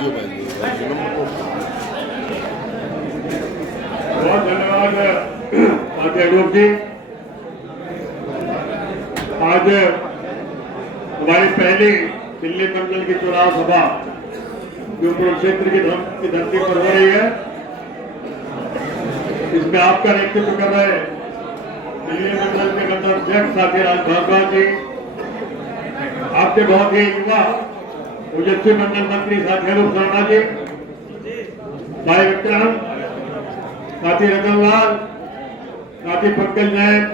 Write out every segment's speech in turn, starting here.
बहुत धन्यवाद अध्यक्ष जी। आज हमारी पहली दिल्ली मंडल की चुनाव सभा जो कुरुक्षेत्र की धरती पर हो रही है, इसमें आपका नेतृत्व कर रहे दिल्ली मंडल के मंडल अध्यक्ष साथी राज भारद्वाज जी, आपके बहुत ही युवा ओजस्वी मंडल मंत्री साथी अनूप शर्मा जी, भाई विक्रम, साथी रतनलाल, साथी पंकज नायक,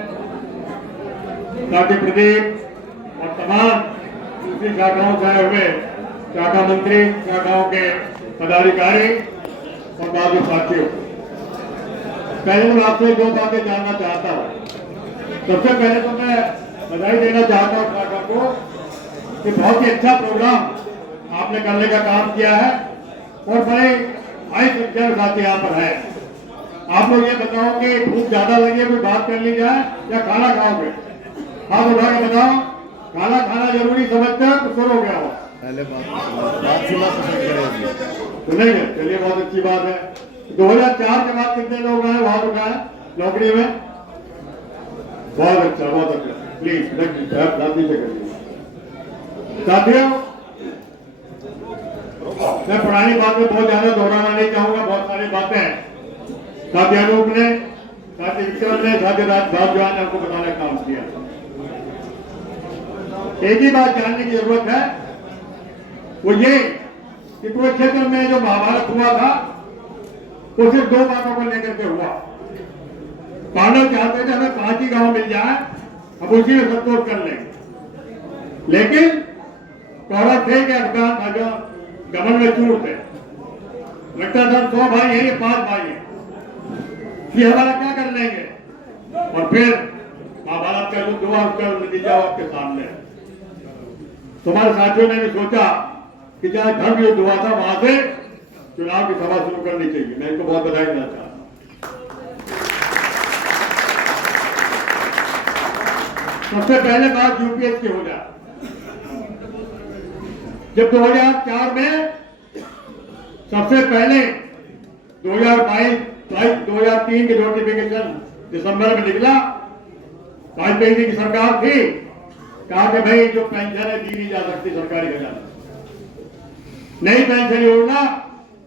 साथी प्रदीप और तमाम दूसरी शाखाओं से आए हुए शाखा मंत्री, शाखाओं के पदाधिकारी और बाकी साथियों, पहले मैं आपसे दो बातें जानना चाहता हूँ। सबसे पहले तो मैं बधाई देना चाहता हूँ शाखा को कि बहुत ही अच्छा प्रोग्राम आपने करने का काम किया है और बड़े हाई संख्या में साथी यहाँ पर है। आप लोग ये बताओ कि भूख ज्यादा लगी है, कोई बात कर ली जाए या खाना खाओगे? हाथ उठा के बताओ, खाना खाना जरूरी समझते हैं तो शुरू हो गया हो पहले बात सुनेंगे। चलिए बहुत अच्छी बात है। 2004 के बाद कितने लोग आए वहां रुका है नौकरी में? बहुत अच्छा, बहुत अच्छा। प्लीज शांति से करिए साथियों। मैं पुरानी बातें बहुत ज्यादा दोहराना नहीं चाहूंगा, बहुत सारी बातें हैं साथी अनूप ने, साथी विक्रम ने, साथी राज भारद्वाज ने आपको बताने का काम किया। एक ही बात जानने की जरूरत है, वो ये कि कुरुक्षेत्र में जो महाभारत हुआ था वो सिर्फ दो बातों को लेकर के हुआ। पांडव चाहते थे हमें 5 ही गांव मिल जाए, अब उसी में संतोष कर लेंगे, लेकिन कौरव थे कि अफगान गमन में चूर थे। लगता था 100 भाई है, ये 5 भाई है, ये हमारा क्या कर लेंगे। और फिर महाभारत का युद्ध हुआ, उसका नतीजा आपके सामने है। तुम्हारे साथियों ने भी सोचा कि जहां धर्म युद्ध हुआ था वहां से चुनाव की सभा शुरू करनी चाहिए। मैं इनको बहुत बधाई देना चाहता हूं। सबसे पहले बात यूपीएस की हो जाए। जब 2004 में सबसे पहले 2003 की नोटिफिकेशन दिसंबर में निकला, वाजपेयी जी की सरकार थी, कहा कि भाई जो पेंशन है दी नहीं जा सकती सरकारी खजाना। नई पेंशन योजना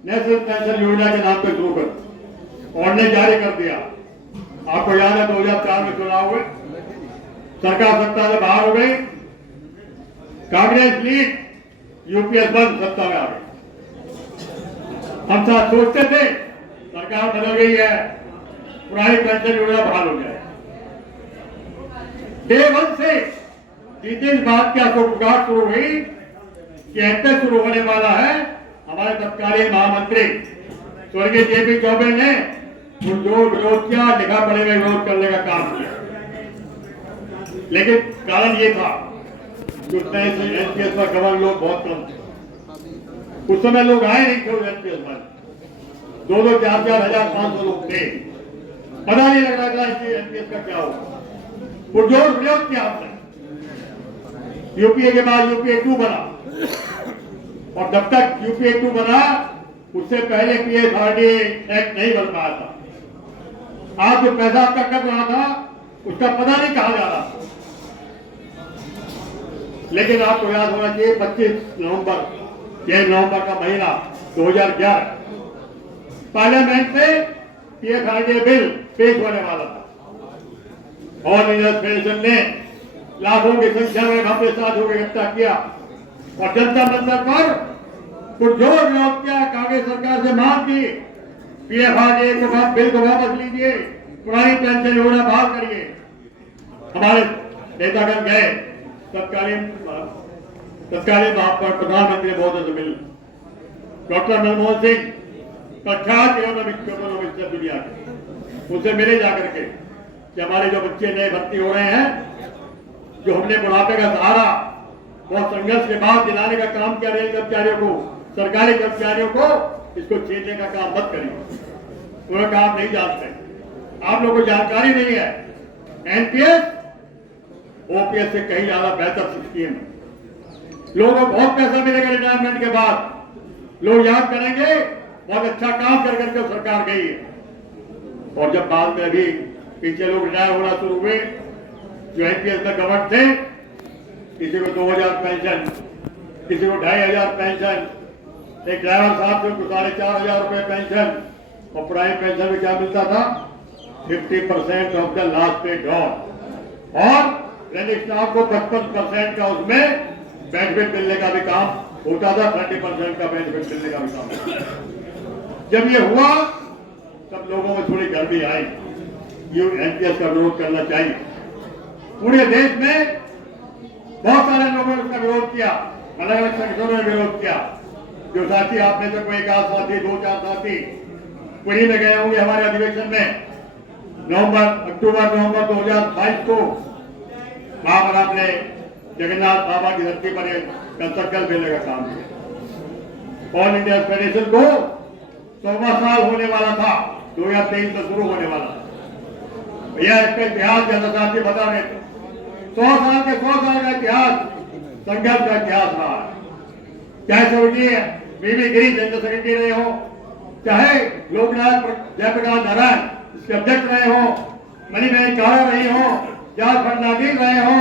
नेशनल पेंशन योजना के नाम पे शुरू कर और ने जारी कर दिया। आपको याद है 2004 में चुनाव हुए, सरकार सत्ता से बाहर हो गई, कांग्रेस लीड, यूपीएस बंद, सत्ता में आ गई। हम साथ सोचते थे सरकार बदल गई है, पुरानी पेंशन योजना बहाल हो जाए। डे 1 से इस बात की आशंका शुरू हुई कि ऐसे शुरू होने वाला है। हमारे तत्कालीन महामंत्री स्वर्गीय जेपी चौबे ने जो विरोध किया, लिखा पढ़े में विरोध करने का काम किया, लेकिन कारण ये था कि उस समय से एनपीएस पर गवर्नर लोग बहुत कम थे। उस समय लोग आए नहीं थे एनपीएस पर, 2-2, 4-4 हजार 500 लोग थे। पता नहीं लग रहा था एनपीएस का क्या होगा। पुरजोर विरोध किया हमने। यूपीए के बाद यूपीए 2 बना, और जब तक यूपीए 2 बना उससे पहले पीएफआरडीए एक्ट नहीं बन पाया था। आज जो पैसा आपका कट रहा था उसका पता नहीं कहा जा रहा। लेकिन आपको याद होना चाहिए 25 नवंबर का महीना 2011 पार्लियामेंट में पीएफआरडीए बिल पेश होने वाला था और फेडरेशन ने लाखों की संख्या में अपने साथियों को इकट्ठा किया और जनता मंच पर पुरजोर विरोध किया। कांग्रेस सरकार से मांग की पीएफआरडीए को बिल को वापस लीजिए, पुरानी पेंशन योजना बहाल करिए। हमारे नेतागण गए तत्कालीन प्रधानमंत्री महोदय से मिलने, डॉक्टर मनमोहन सिंह प्रख्यात इकोनॉमिस्ट दुनिया के, उनसे मिले जाकर के कि हमारे जो बच्चे नए भर्ती हो रहे हैं, जो हमने बुढ़ापे का सहारा बहुत संघर्ष के बाद दिलाने का काम किया रेल कर्मचारियों को, सरकारी कर्मचारियों को, इसको छीनने का काम मत करिए। उन्होंने कहा आप नहीं जानते, आप लोगों को जानकारी नहीं है, एनपीएस ओपीएस से कहीं ज्यादा बेहतर स्कीम है। लोगों को बहुत पैसा मिलेगा रिटायरमेंट के बाद, लोग याद करेंगे बहुत अच्छा काम कर करके सरकार गई है। और जब बाद में अभी पीछे लोग रिटायर होना शुरू हुए, जो एनपीएस में गवर्नर थे, किसी को 2000 पेंशन, किसी को 2500 पेंशन, एक ड्राइवर साहब थे उनको 4500 रुपए पेंशन, और प्राइम पेंशन में क्या मिलता था 50% ऑफ द लास्ट पे ड्रॉप, और रनिंग स्टाफ को 55% का उसमें बेनिफिट मिलने का भी काम होता था, 30% का बेनिफिट मिलने का भी काम होता था। जब ये हुआ तब लोगों में थोड़ी गर्मी आई, ये एनपीएस का विरोध करना चाहिए। पूरे देश में बहुत सारे लोगों ने उसका विरोध किया, अलग अलग संगठनों ने विरोध किया। जो साथी आप में से कोई एक आध साथी, 2-4 साथी पुरी में गए होंगे हमारे अधिवेशन में, अक्टूबर नवंबर 2022 को वहां पर आपने जगन्नाथ बाबा की धरती पर एक सर्कल भेजने का काम किया। ऑल इंडिया फेडरेशन को 100वां साल होने वाला था, 2023 में शुरू होने वाला था। भैया इसका इतिहास जैसा साथी बता रहे थे, 100 साल का इतिहास, संघर्ष का इतिहास रहा है। चाहे स्वर्गीय बीबी गिरी जनरल सेक्रेटरी रहे हो, चाहे लोकनाथ जयप्रकाश नारायण इसके अध्यक्ष रहे हो, मणिमय कारा रही हो, जॉर्ज फर्नांडिस रहे हो,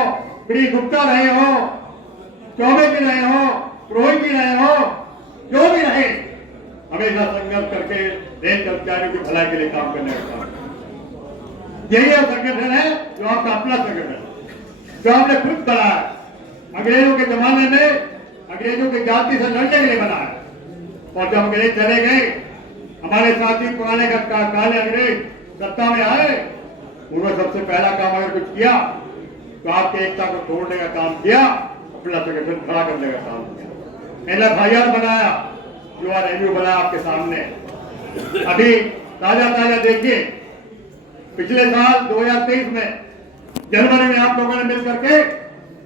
प्री गुप्ता रहे हो, चौबे जी रहे हो, रोहित जी रहे हो, जो भी रहे, हमेशा संघर्ष करके रेल कर्मचारियों की भलाई के लिए काम करने का काम। यही संगठन है जो आपका अपना संगठन है, जो आपने खुद बनाया। अंग्रेजों के जमाने में अंग्रेजों की जाति से लड़ने के लिए बनाया, और जब अंग्रेज चले गए, हमारे साथी पुराने काले अंग्रेज सत्ता में आए, उन्होंने सबसे पहला काम अगर कुछ किया तो आपकी एकता को तोड़ने का काम किया, अपना संगठन खड़ा करने का काम किया। एनएफआईआर बनाया, यूआरएमयू बनाया आपके सामने। अभी ताजा देखिए, पिछले साल 2023 में जनवरी में आप लोगों ने मिल करके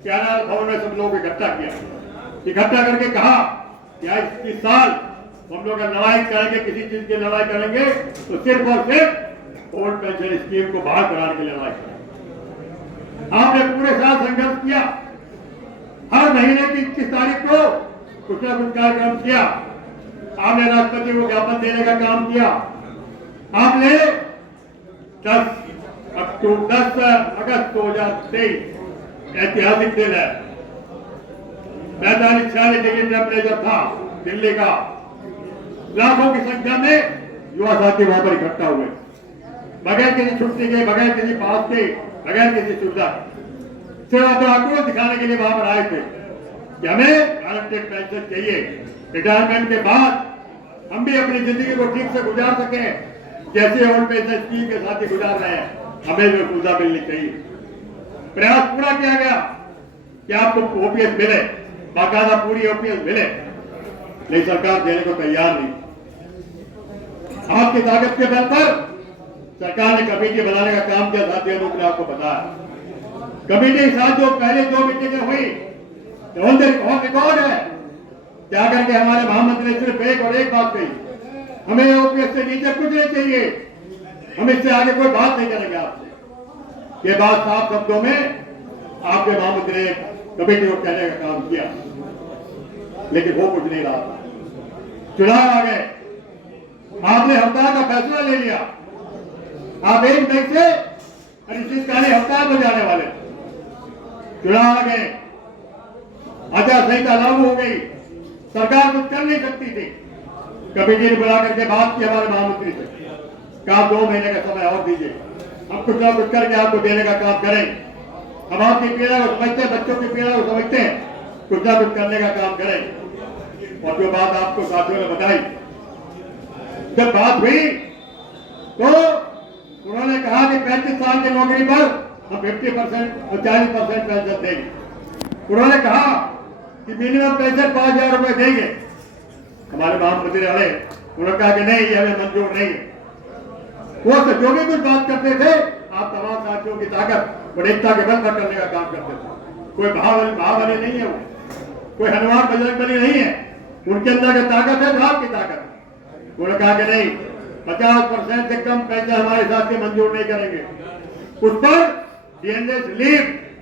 प्यारा भवन में सब लोग इकट्ठा करके कहा कि इस साल हम लोग लड़ाई करेंगे, किसी चीज की लड़ाई करेंगे तो सिर्फ और सिर्फ ओल्ड पेंशन स्कीम को बहाल कराने के लिए लड़ाई करेंगे। आपने पूरे साल संघर्ष किया, हर महीने की 21 तारीख को कुछ न कुछ कार्यक्रम किया। आपने राष्ट्रपति को ज्ञापन देने का काम किया। आपने 10 अगस्त 2023 ऐतिहासिक दिन है, 45-46 डिग्री टेम्परेचर था दिल्ली का, लाखों की संख्या में युवा साथी वहां पर इकट्ठा हुए, बगैर किसी छुट्टी के, बगैर किसी पास के, बगैर किसी सुविधा, सिर्फ अपना आक्रोश दिखाने के लिए वहां पर आए थे कि हमें गारंटेड पेंशन चाहिए, रिटायरमेंट के बाद हम भी अपनी जिंदगी को ठीक से गुजार सके, जैसे ओल्ड पेंशन स्कीम के साथी गुजार रहे हैं, हमें जो सुविधा मिलनी चाहिए। प्रयास पूरा किया गया कि आपको ओपीएस मिले, बाकायदा पूरी ओपीएस मिले, लेकिन सरकार देने को तैयार नहीं। आपकी ताकत के बल पर सरकार ने कमेटी बनाने का काम किया, साथियों ने आपको बताया। कमेटी के साथ जो पहले 2 मीटिंगें हुई, रिकॉर्ड है, क्या करके हमारे महामंत्री ने सिर्फ एक बात कही, हमें ओपीएस से नीचे कुछ नहीं चाहिए, हम इससे आगे कोई बात नहीं करेंगे आपसे। ये बात साफ शब्दों में आपके महामंत्री ने कमेटी को कहने का काम किया, लेकिन वो कुछ नहीं रहा। चुनाव आ गए, आपने हड़ताल का फैसला ले लिया, आप 1 मई से अनिश्चितकालीन हड़ताल पर जाने वाले। चुनाव आ गए, आचार संहिता लागू हो गई, सरकार कुछ कर नहीं सकती थी। कमेटी ने बुला करके बात की हमारे महामंत्री से, कहा 2 महीने का समय और दीजिए, हम कुछ ना कुछ करके आपको देने का काम करें। हम आपकी पीड़ा को समझते हैं, बच्चों की पीड़ा को समझते हैं, कुछ ना कुछ करने का काम करें। और जो बात आपको साथियों ने बताई, जब बात हुई तो उन्होंने कहा कि 35 साल की नौकरी पर हम 50% और 40% पेंशन देंगे। उन्होंने कहा कि मिनिमम पेंशन 5,000 रुपए देंगे। हमारे महामंत्री अड़े, उन्होंने कहा कि नहीं, ये हमें मंजूर नहीं है। वो जो भी कुछ बात करते थे, आप तमाम साथियों की ताकत और एकता के बल पर करने का काम करते थे। कोई महाबली नहीं है, वो कोई हनुमान बजरंगबली नहीं है, उनके अंदर जो ताकत है वो आपकी ताकत है। उन्होंने कहा कि नहीं, 50% से कम पेंशन हमारे साथी मंजूर नहीं करेंगे, उस पर डीएनएस लीव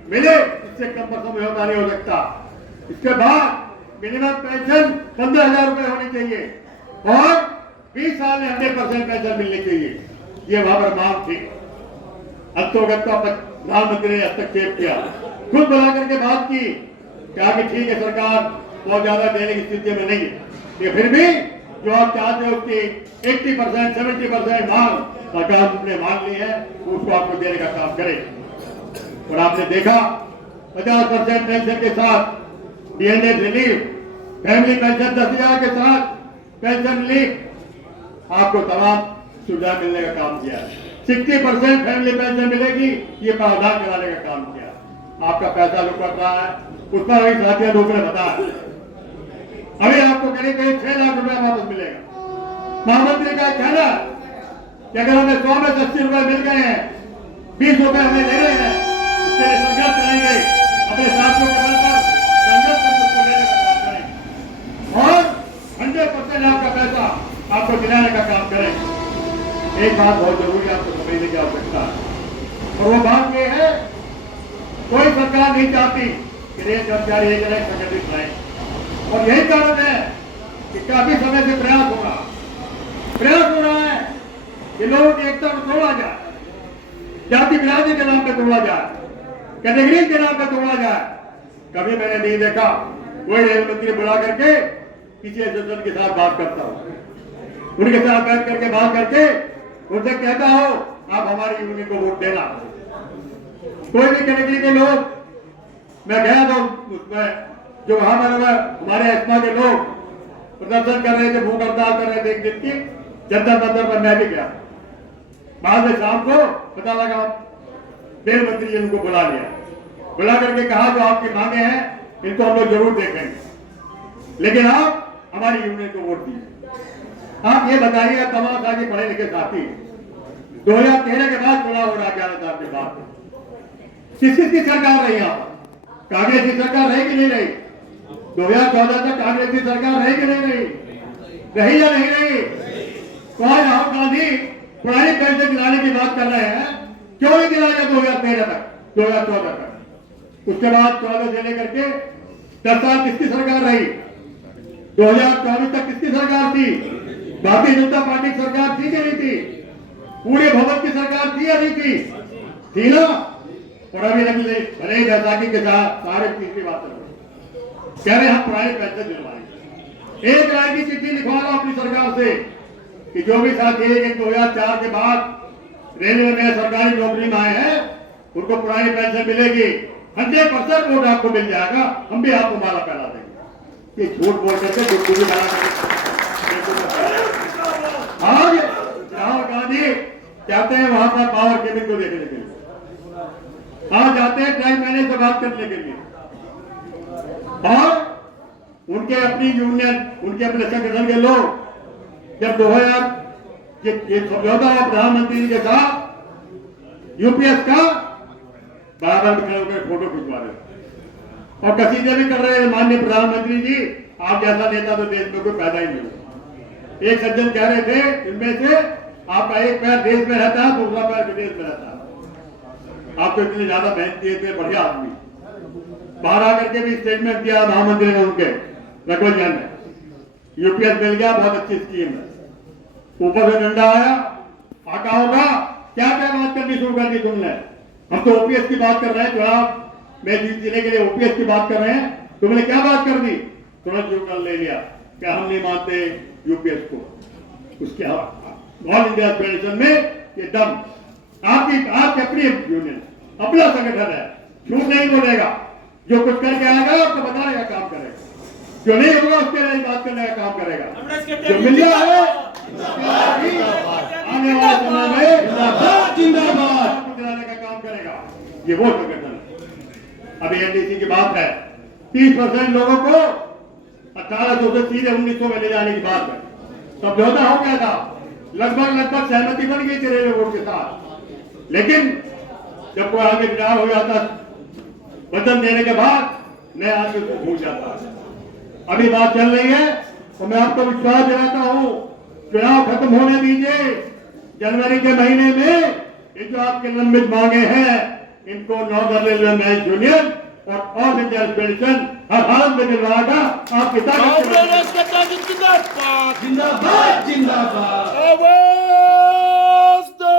मिले, इससे कम पर समझौता नहीं हो सकता। इसके बाद मिनिमम पेंशन 15,000 रुपए होनी चाहिए और 20 साल में 100% पेंशन मिलनी चाहिए। ये वहां पर मांग थी। हस्तोगत का प्रधानमंत्री ने हस्तक्षेप किया, खुद बुला करके बात की, कहा कि ठीक है सरकार बहुत ज्यादा देने की स्थिति में नहीं है, ये फिर भी जो आप चाहते हो उसकी 80% 70% मांग सरकार ने मान ली है, उसको आपको देने का काम करे। और आपने देखा 50% पेंशन के साथ डीएनए रिलीफ, फैमिली पेंशन 10,000 के साथ पेंशन रिलीफ, आपको तमाम सुविधा मिलने का काम किया। 60% फैमिली पेंशन मिलेगी, ये प्रावधान कराने का काम किया। आपका पैसा जो कट रहा है उस पर अभी साथियों लोगों ने बताया, अभी आपको करीब 6 लाख रुपया वापस मिलेगा। महामंत्री का कहना कि अगर हमें 100 में 80 रुपए मिल गए हैं, 20 रुपए हमें ले रहे हैं, उसके लिए संघर्ष करेंगे, अपने साथियों के बल पर संघर्ष करके उसको लेने का काम करेंगे और 100% आपका पैसा आपको दिलाने का काम करेंगे। एक बात बहुत जरूरी है, आपको समझने की आवश्यकता है, और वो बात ये है, कोई सरकार नहीं चाहती कि रेल कर्मचारी एक जगह संगठित रहे, और यही कारण है कि काफी समय से प्रयास हो रहा है कि लोगों की एकता को तोड़ा जाए, जाति बिरादरी के नाम पे तोड़ा जाए, कैटेगरी के नाम पे तोड़ा जाए। कभी मैंने नहीं देखा कोई रेल मंत्री बुला करके किसी एसोसिएशन के साथ बात करता हो, उनके साथ बैठ करके बात करके उनसे कहता हो आप हमारी यूनियन को वोट देना। कोई भी कैटेगरी के लोग, मैं गया तो उसमें जो वहां पर हमारे एस्मा के लोग प्रदर्शन कर रहे थे, भूख हड़ताल कर रहे थे, एक दिन की जंतर मंतर पर मैं भी गया। बाद में शाम को पता लगा रेल मंत्री जी उनको बुला लिया, बुला करके कहा जो आपकी मांगे हैं इनको हम लोग जरूर देखेंगे, लेकिन आप हमारी यूनियन को वोट दीजिए। आप ये बताइए, तमाम साथी पढ़े लिखे साथी, 2013 के बाद चुनाव हो रहा 11 साल के बाद, किसकी सरकार रही? यहाँ कांग्रेस की सरकार रही कि नहीं रही? 2014 तक कांग्रेस की सरकार रही कि नहीं रही या नहीं रही? तो आज राहुल गांधी पुरानी पेंशन दिलाने की बात कर रहे हैं, क्यों नहीं दिलाया 2013 तक, 2014 तक? उसके बाद 14 से लेकर के 10 साल किसकी सरकार रही? 2024 तक किसकी सरकार थी? भारतीय जनता पार्टी की सरकार थी कि नहीं थी? पूरे भवन की सरकार थी या नहीं थी ना? और अभी भले ही बैसाखी के साथ सारे तीसरी बात कह रहे हम पुराने पेंशन दिलवाएंगे। एक राय की चिट्ठी लिखवा लो अपनी सरकार से कि जो भी साथी 2004 के बाद रेलवे में सरकारी नौकरी में आए हैं उनको पुरानी पेंशन मिलेगी, 100% वोट आपको मिल जाएगा, हम भी आपको माला पहना देंगे। ये झूठ बोल करके गुटगुटी बना आज राहुल गांधी चाहते हैं वहां पर पावर केबिन को देखने के लिए, आज जाते हैं प्राइम मिनिस्टर से बात करने के लिए, और उनके अपनी यूनियन, उनके अपने संगठन के लोग जब 2000 ये समझौता हुआ प्रधानमंत्री के साथ यूपीएस का, बराबर में खड़े होकर फोटो खिंचवा रहे और कसीदे भी कर रहे हैं, माननीय प्रधानमंत्री जी आप जैसा नेता तो देश में कोई पैदा ही नहीं हुआ। एक सज्जन कह रहे थे इनमें से आपका एक पैर देश में रहता है, दूसरा पैर विदेश में रहता है, आप तो इतने ज्यादा मेहनती थे, बढ़िया आदमी। बाहर आकर के भी स्टेटमेंट किया महामंत्री ने, उनके रघुवंश ने, यूपीएस मिल गया, बहुत अच्छी स्कीम है। ऊपर से डंडा आया, आका होगा क्या क्या बात करनी शुरू कर दी तुमने? हम तो ओपीएस की बात कर रहे हैं, चुनाव में जीतने के लिए ओपीएस की बात कर रहे हैं, तुमने क्या बात कर दी? तुरंत यूटर्न ले लिया कि हम नहीं मानते यूपीएस को। उसके ऑल इंडिया फेडरेशन में ये दम, आपकी अपनी यूनियन, अपना संगठन है, झूठ नहीं बोलेगा, जो कुछ करके आएगा आपको बताने का काम करेगा, जो नहीं होगा उसके लिए बात करने का काम करेगा। जो मिल गया है आने वाले समय में जिंदाबाद दिलाने का काम करेगा, ये वो संगठन है। अभी एनडीसी की बात है, 30% लोगों को 1800 से सीधे 1900 में ले जाने की बात है। समझौता हो गया था, लगभग सहमति बन गई थी रेलवे बोर्ड के साथ, लेकिन जब कोई आगे विचार हो जाता वचन देने के बाद नए आदमी उसको भूल जाता। अभी बात चल रही है तो मैं आपको विश्वास दिलाता हूं, चुनाव खत्म होने दीजिए, जनवरी के महीने में ये जो आपके लंबित मांगे हैं इनको नॉर्दर्न रेलवे मैनेज यूनियन और ऑल इंडिया फेडरेशन हर हालत में दिलवाएगा। आपकी ताकत जिंदाबाद जिंदाबाद जिंदाबाद आवाज दो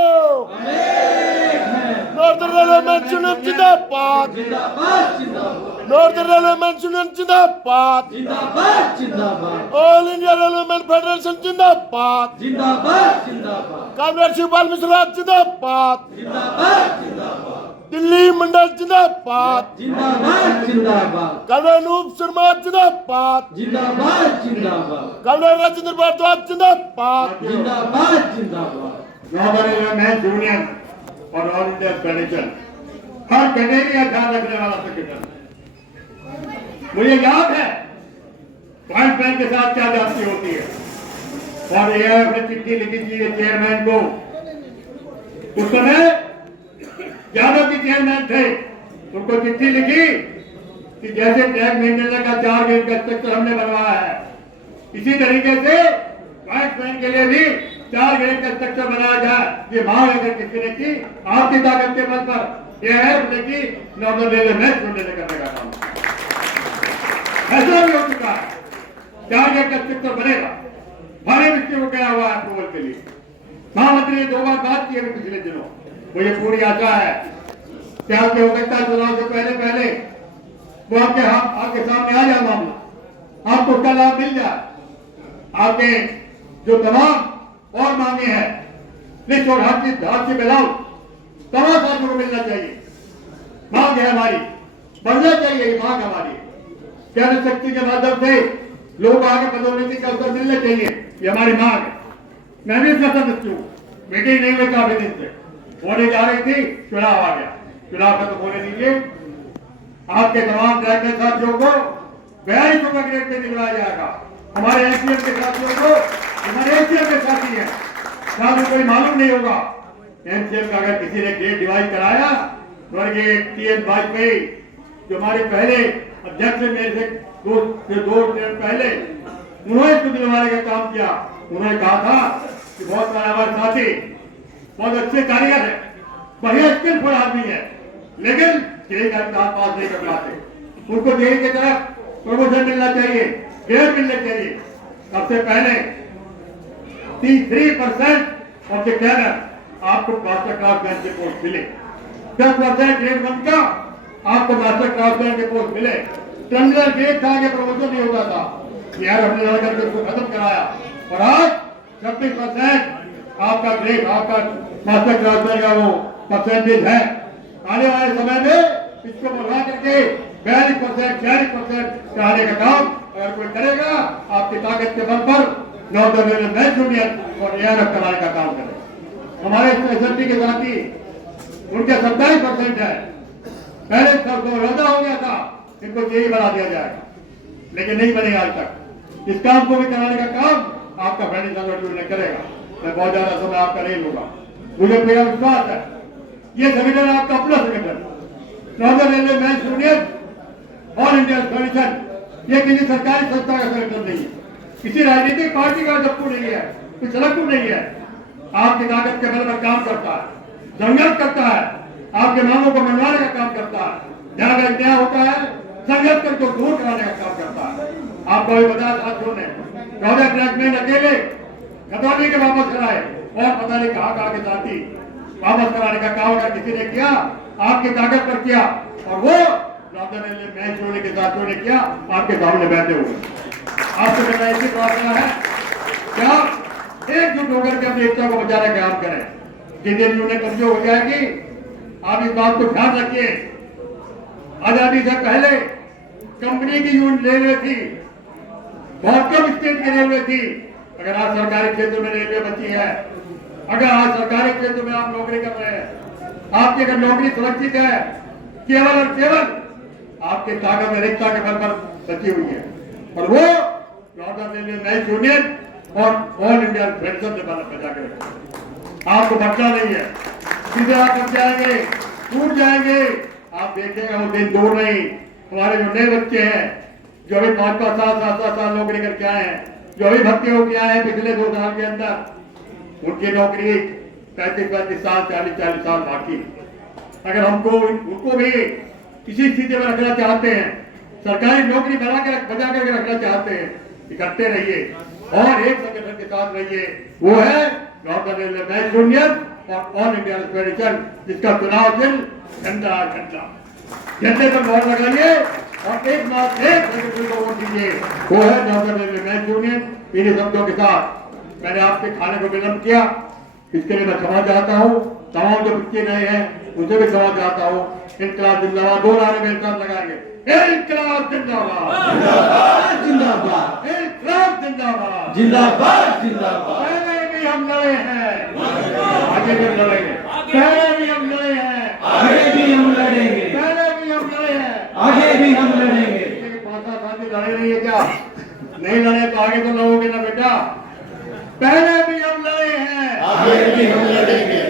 नॉर्दर्न रेलवे मेंशन जिंदाबाद जिंदाबाद जिंदाबाद नॉर्दर्न रेलवे मेंशन जिंदाबाद जिंदाबाद जिंदाबाद ऑल इंडिया रेलवे फेडरेशन जिंदाबाद जिंदाबाद जिंदाबाद कॉमरेड शिवपाल मिश्रा जिंदाबाद जिंदाबाद जिंदाबाद दिल्ली मंडल जिंदाबाद जिंदाबाद जिंदाबाद कॉमरेड अनूप शर्मा जिंदाबाद जिंदाबाद जिंदाबाद कॉमरेड राजेंद्र भारद्वाज जिंदाबाद जिंदाबाद जिंदाबाद नॉर्दर्न रेलवे मैन यूनियन और ऑल इंडिया फेडरेशन हर कैटेगरी का ध्यान रखने वाला संगठन। मुझे याद है पॉइंट बैंक के साथ क्या जाती होती है और एआईएफ ने चिट्ठी लिखी थी चेयरमैन को। उस समय यादव जी चेयरमैन थे, उनको चिट्ठी लिखी कि जैसे ट्रैक मेंटेनेंस का 4 गेट का स्ट्रक्चर हमने बनवाया है, इसी तरीके से पॉइंट बैंक के लिए भी 4 गेट का स्ट्रक्चर बनाया जाए। ये मांग अगर किसी ने की, आपकी ताकत के बल पर एआईएफ ने की, नॉर्दर्न रेलवे मैच करने का काम ऐसा भी हो चुका है। 4 गेट का स्ट्रक्चर बनेगा, भारी मिस्त्री को गया हुआ है अप्रूवल के लिए। महामंत्री ने 2 बार बात की है पिछले दिनों। मुझे पूरी आशा है कि आपके हो सकता है चुनाव से पहले वो आपके सामने आ जाए मामला, आपको उसका लाभ मिल जाए। आपके जो तमाम और मांगे हैं लिस्ट और हाथी मिलाओ, तमाम साथियों को मिलना चाहिए। मांग है हमारी, बढ़ना चाहिए ये मांग हमारी। जन शक्ति के माध्यम से लोग आगे पदोन्नति का अवसर मिलना चाहिए, ये हमारी मांग है। मैं भी इसका सदस्य हूँ, मीटिंग नहीं हुई काफी दिन से, होने जा रही थी, चुनाव आ गया। चुनाव खत्म होने दीजिए। आपके तमाम ट्रैक में साथियों को 42 का ग्रेड में दिलवाया जाएगा। हमारे एसीएम के साथियों को, हमारे एसीएम के साथी हैं, शायद कोई मालूम नहीं होगा। एमसीएम का अगर किसी ने ग्रेड डिवाइड कराया, स्वर्गीय टीएन वाजपेयी जो हमारे पहले अध्यक्ष मेरे से दो दिन पहले, उन्होंने इसको दिलवाने का काम किया। उन्होंने कहा था कि बहुत सारे हमारे साथी बहुत अच्छे कारीगर है, बढ़िया स्किलफुल आदमी है, लेकिन जेई का इम्तिहान पास नहीं कर पाते। उनको जेई की तरफ प्रमोशन मिलना चाहिए, ग्रेड मिलना चाहिए। सबसे पहले 3% ऑफ द कैडर आपको मास्टर क्लास मैन के पोस्ट मिले। 10% ग्रेड 1 का आपको मास्टर क्लास मैन के पोस्ट मिले। टर्मिनल ग्रेड था, आगे प्रमोशन नहीं होता था, यार हमने लड़ करके उसको खत्म कराया और आज 26% आपका ग्रेड, आपका मास्टर क्लास मैन का वो परसेंटेज है। आने वाले समय में इसको बढ़ा करके 42%, 40% कराने का काम अगर कोई करेगा, आपकी ताकत के बल पर नॉर्दर्न रेलवे मैच यूनियन और एआईएफ कराने का काम करें। हमारे एसएसटी के साथी उनके 27% है। पहले सब रद्दा हो गया था, इनको जेई बना दिया जाएगा, लेकिन नहीं बने आज तक। इस काम को भी कराने का काम आपका फेडरेशन यूनियन करेगा। मैं बहुत ज्यादा समय आपका नहीं लूंगा, मुझे पूरा विश्वास है ये संगठन आपका अपना संगठन। Northern railway match union all India federation ये किसी सरकारी संस्था का संगठन नहीं है, किसी राजनीतिक पार्टी का दफ्तर नहीं है, कोई सलगपुर नहीं है। आपकी ताकत के बल पर काम करता है, संघर्ष करता है, आपके मांगों को मनवाने का काम करता है। जहां का अन्याय होता है संघर्ष करके दूर कराने का काम करता है। आपको भी बताया साथियों ने 14 ट्रैक में अकेले खतौनी के वापस कराए और पता नहीं कहां के साथी वापस कराने का काम अगर किसी ने किया, आपकी ताकत पर किया, और वो नॉर्दर्न रेलवे मैच जोड़ने के साथियों ने किया आपके सामने बैठे हुए। आपसे मेरा ऐसी प्रार्थना है कि आप एकजुट होकर के अपनी एकता को बचाने का काम करें। जिन दिन यूनियन कमजोर हो जाएगी, आप इस बात को ध्यान रखिए। आजादी से पहले कंपनी की यूनियन रेलवे थी, बहुत कम स्टेट की रेलवे थी। अगर आज सरकारी क्षेत्र में रेलवे बची है, अगर आज सरकारी क्षेत्र में आप नौकरी कर रहे हैं, आपकी अगर नौकरी सुरक्षित है, केवल और केवल आपके ताकत और एकता के बल पर बची हुई है, और वो नॉर्दर्न रेलवे मैच यूनियन और ऑल इंडिया फेडरेशन से बचा के रखें। आपको बचना नहीं है, सीधे आप बच जाएंगे, टूट जाएंगे। आप देखेंगे वो दिन दूर नहीं। हमारे जो नए बच्चे हैं, जो अभी 5-5 साल 7-7 साल नौकरी करके आए हैं, जो अभी भर्ती होकर आए हैं पिछले 2 साल के अंदर, उनकी नौकरी 35-35 साल 40-40 साल बाकी। अगर हमको उनको भी किसी स्थिति में रखना चाहते हैं, सरकारी नौकरी बजा कर रखना चाहते हैं, इकट्ठे रहिए और एक संगठन के साथ रहिए। वो है नॉर्दर्न रेलवे बैंक यूनियन और ऑल इंडिया फेडरेशन, जिसका चुनाव चिन्ह झंडा। झंडे पर मोहर लगाइए और एक संगठन को वोट दीजिए, वो है नॉर्दर्न रेलवे बैंक यूनियन। मेरे शब्दों के साथ मैंने आपके खाने को विलंब किया, इसके लिए मैं क्षमा चाहता हूँ। तमाम जो बच्चे गए हैं उनसे भी क्षमा चाहता हूँ। इनकलाब जिंदाबाद, दो नारे मेरे साथ लगाएंगे। इनकलाब जिंदाबाद, जिंदाबाद, इनकलाब जिंदाबाद, जिंदाबाद, जिंदाबाद। पहले भी हम लड़े हैं, आगे भी हम लड़ेंगे। पहले भी हम लड़े हैं, आगे भी हम लड़ेंगे, पहले भी हम लड़े हैं, आगे भी हम लड़ेंगे। 5 साल लड़े नहीं है क्या? नहीं लड़े तो आगे तो लड़ोगे ना बेटा। पहले भी हम लड़े हैं, आगे भी हम लड़ेंगे,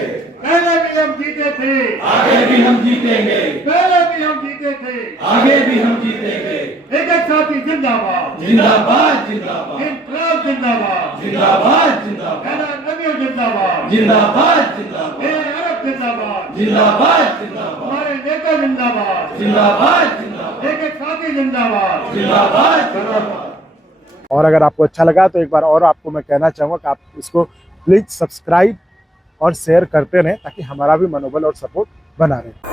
पहले भी हम जीते थे, आगे भी हम जीतेंगे, पहले भी हम जीते थे। आगे भी हम जीतेंगे। एक साथी जिंदाबाद, जिंदाबाद, जिंदाबाद, इनकलाब जिंदाबाद, जिंदाबाद, जिंदाबाद, नबियों जिंदाबाद, जिंदाबाद, जिंदाबाद, अरब जिंदाबाद, जिंदाबाद, जिंदाबाद, हमारे नेता जिंदाबाद, जिंदाबाद, जिंदाबाद, एक साथी जिंदाबाद, जिंदाबाद। और अगर आपको अच्छा लगा तो एक बार और आपको मैं कहना चाहूँगा कि आप इसको प्लीज़ सब्सक्राइब और शेयर करते रहें ताकि हमारा भी मनोबल और सपोर्ट बना रहे।